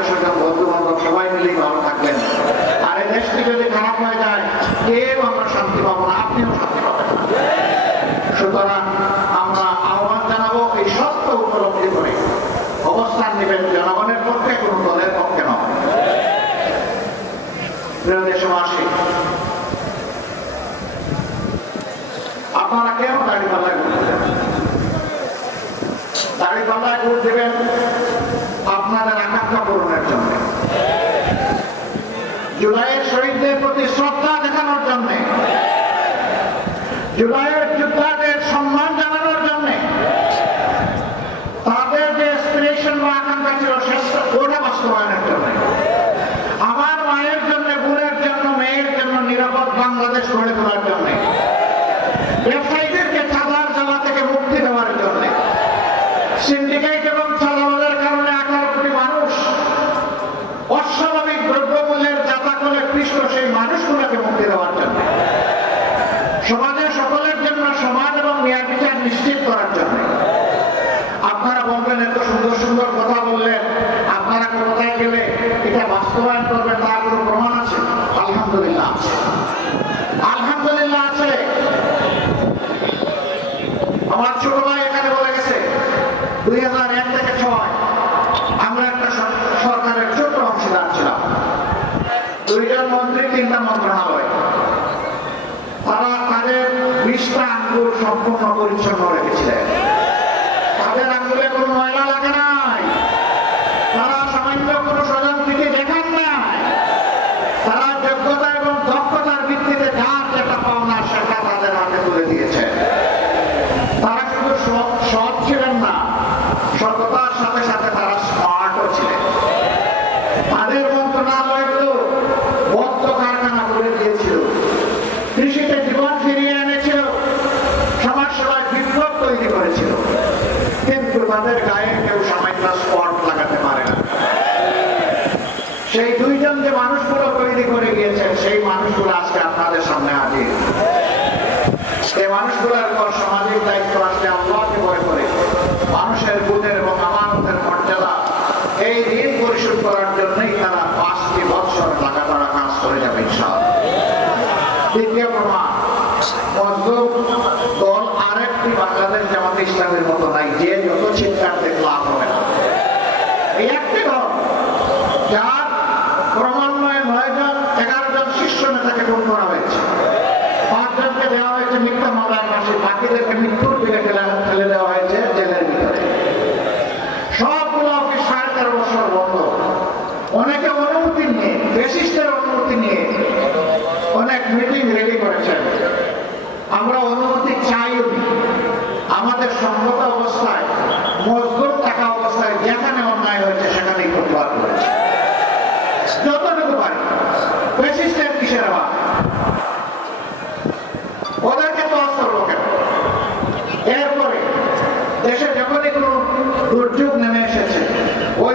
আত্মীয় স্বজন বন্ধু বান্ধব সবাই মিলেই ভালো থাকবেন। আর এই দেশটি যদি খারাপ হয়ে যায় কেউ আমরা শান্তি পাবো না, আপনিও শান্তি পাবেন না। সুতরাং আমরা আহ্বান জানাবো এই সত্য উপলব্ধি করে অবস্থান নেবেন জনগণের পক্ষে, কোন দলের পক্ষে নয়। প্রিয় দেশবাসী, আপনারা কেন দাঁড়িপাল্লায় ভোট দেবেন? দাঁড়িপাল্লায় ভোট দেবেন আপনাদের আকাঙ্ক্ষা পূরণের জন্য, জুলাইয়ের শহীদদের প্রতি শ্রদ্ধা দেখানোর জন্য, জুলাইয়ের যোদ্ধাদের সম্মান জানানোর জন্য, তাদের যে অ্যাসপিরেশন বা আকাঙ্ক্ষা ছিল ওটা বাস্তবায়নের জন্য, আমার মায়ের জন্য, বোনের জন্য, মেয়ের জন্য নিরাপদ বাংলাদেশ গড়ে তোলার জন্য, ব্যবসায়ীদেরকে চাঁদার জ্বালা থেকে মুক্তি দেওয়ার জন্য, সিন্ডিকেট এবং চাঁদাবাজের কারণে 18 কোটি মানুষ অস্বাভাবিক দ্রব্যমূল্যের জাতাকলে পৃষ্ঠ সেই মানুষগুলোকে মুক্তি দেওয়ার জন্য, সমাজে সকলের জন্য সমাজ এবং ন্যায় বিচার নিশ্চিত করার জন্য। আপনারা বলবেন এত সুন্দর সুন্দর কথা বললেন, আপনারা কোথায় গেলে এটা বাস্তবায়ন করবেন তার কোনো প্রমাণ আছে? আলহামদুলিল্লাহ আছে, আলহামদুলিল্লাহ আছে। আমার ছোট ভাই এখানে বলে গেছে 2001 থেকে 2006 আমরা একটা সরকারের ছোট্ট অংশীদার ছিলাম, 2 জন মন্ত্রী, 3টা মন্ত্রণালয়। তারা তাদের 20টা আঙ্গুল সম্পূর্ণ পরিচ্ছন্ন রেখেছিলেন, তাদের আঙ্গুলে কোনো ময়লা লাগে নাই, তারা সামান্য কোনো স্বজনপ্রীতি দেখান নাই, তারা যোগ্যতা এবং দক্ষতার ভিত্তিতে যার যেটা পাওনা সেটা তাদের হাতে তুলে দিয়েছে। তারা শুধু সৎ ছিলেন না, সততার সাথে সাথে তারা স্মার্টও ছিলেন। তাদের মন্ত্রণালয়গুলো বদ্ধ কারখানা করে দিয়েছিল, কৃষিতে জীবন ফিরিয়ে এনেছিল, সমাজসেবায় বিপ্লব তৈরি করেছিল, কিন্তু তাদের গায়ে কেউ সামান্য স্পট লাগাতে পারে না। সেই 2 জন যে মানুষগুলো তৈরি করে গিয়েছেন সেই মানুষগুলো আজকে আপনাদের সামনে হাজির। এই মানুষগুলোর উপর সামাজিক দায়িত্ব আসলে আল্লাহকে ভয় করে মানুষের গুণের এবং আমানতের মর্যাদা এই ঋণ পরিশোধ করার জন্যই তারা 5টি বছর লাগাতার কাজ করে যাবে ইনশাআল্লাহ। দ্বিতীয় প্রমাণ, মজলুম দল আরেকটি বাংলাদেশ জামাত ইসলামের মতো নাই যে যত চিৎকার দেখলে লাভ হবে না। এই একটি দল যার ক্রমান্বয়ে 9 জন 11 জন শীর্ষ নেতাকে খুন করা হয়েছে, 5 জনকে দেওয়া হয়েছে মিথ্যা মামলার ফাঁসি, বাকিদেরকে মৃত্যুর দিকে ফেলে দেওয়া হয়েছে জেলের ভিতরে। সবগুলো অফিস 13.5 বছর বন্ধ। অনেকে অনুমতি নিয়ে, ফ্যাসিস্টের অনুমতি নিয়ে অনেক মিটিং রেডি করেছেন। আমরা অনুমতি চাইও, আমাদের সংগত অবস্থায়, মজবুত থাকা অবস্থায় যেখানে অন্যায় হয়েছে সেখানেই প্রতিবাদ করেছে যতটুকু পারি। ফ্যাসিস্টের কিসের আবার ওদেরকে তো করবো কেন? এরপরে দেশে যখনই কোনো দুর্যোগ নেমে এসেছে ওই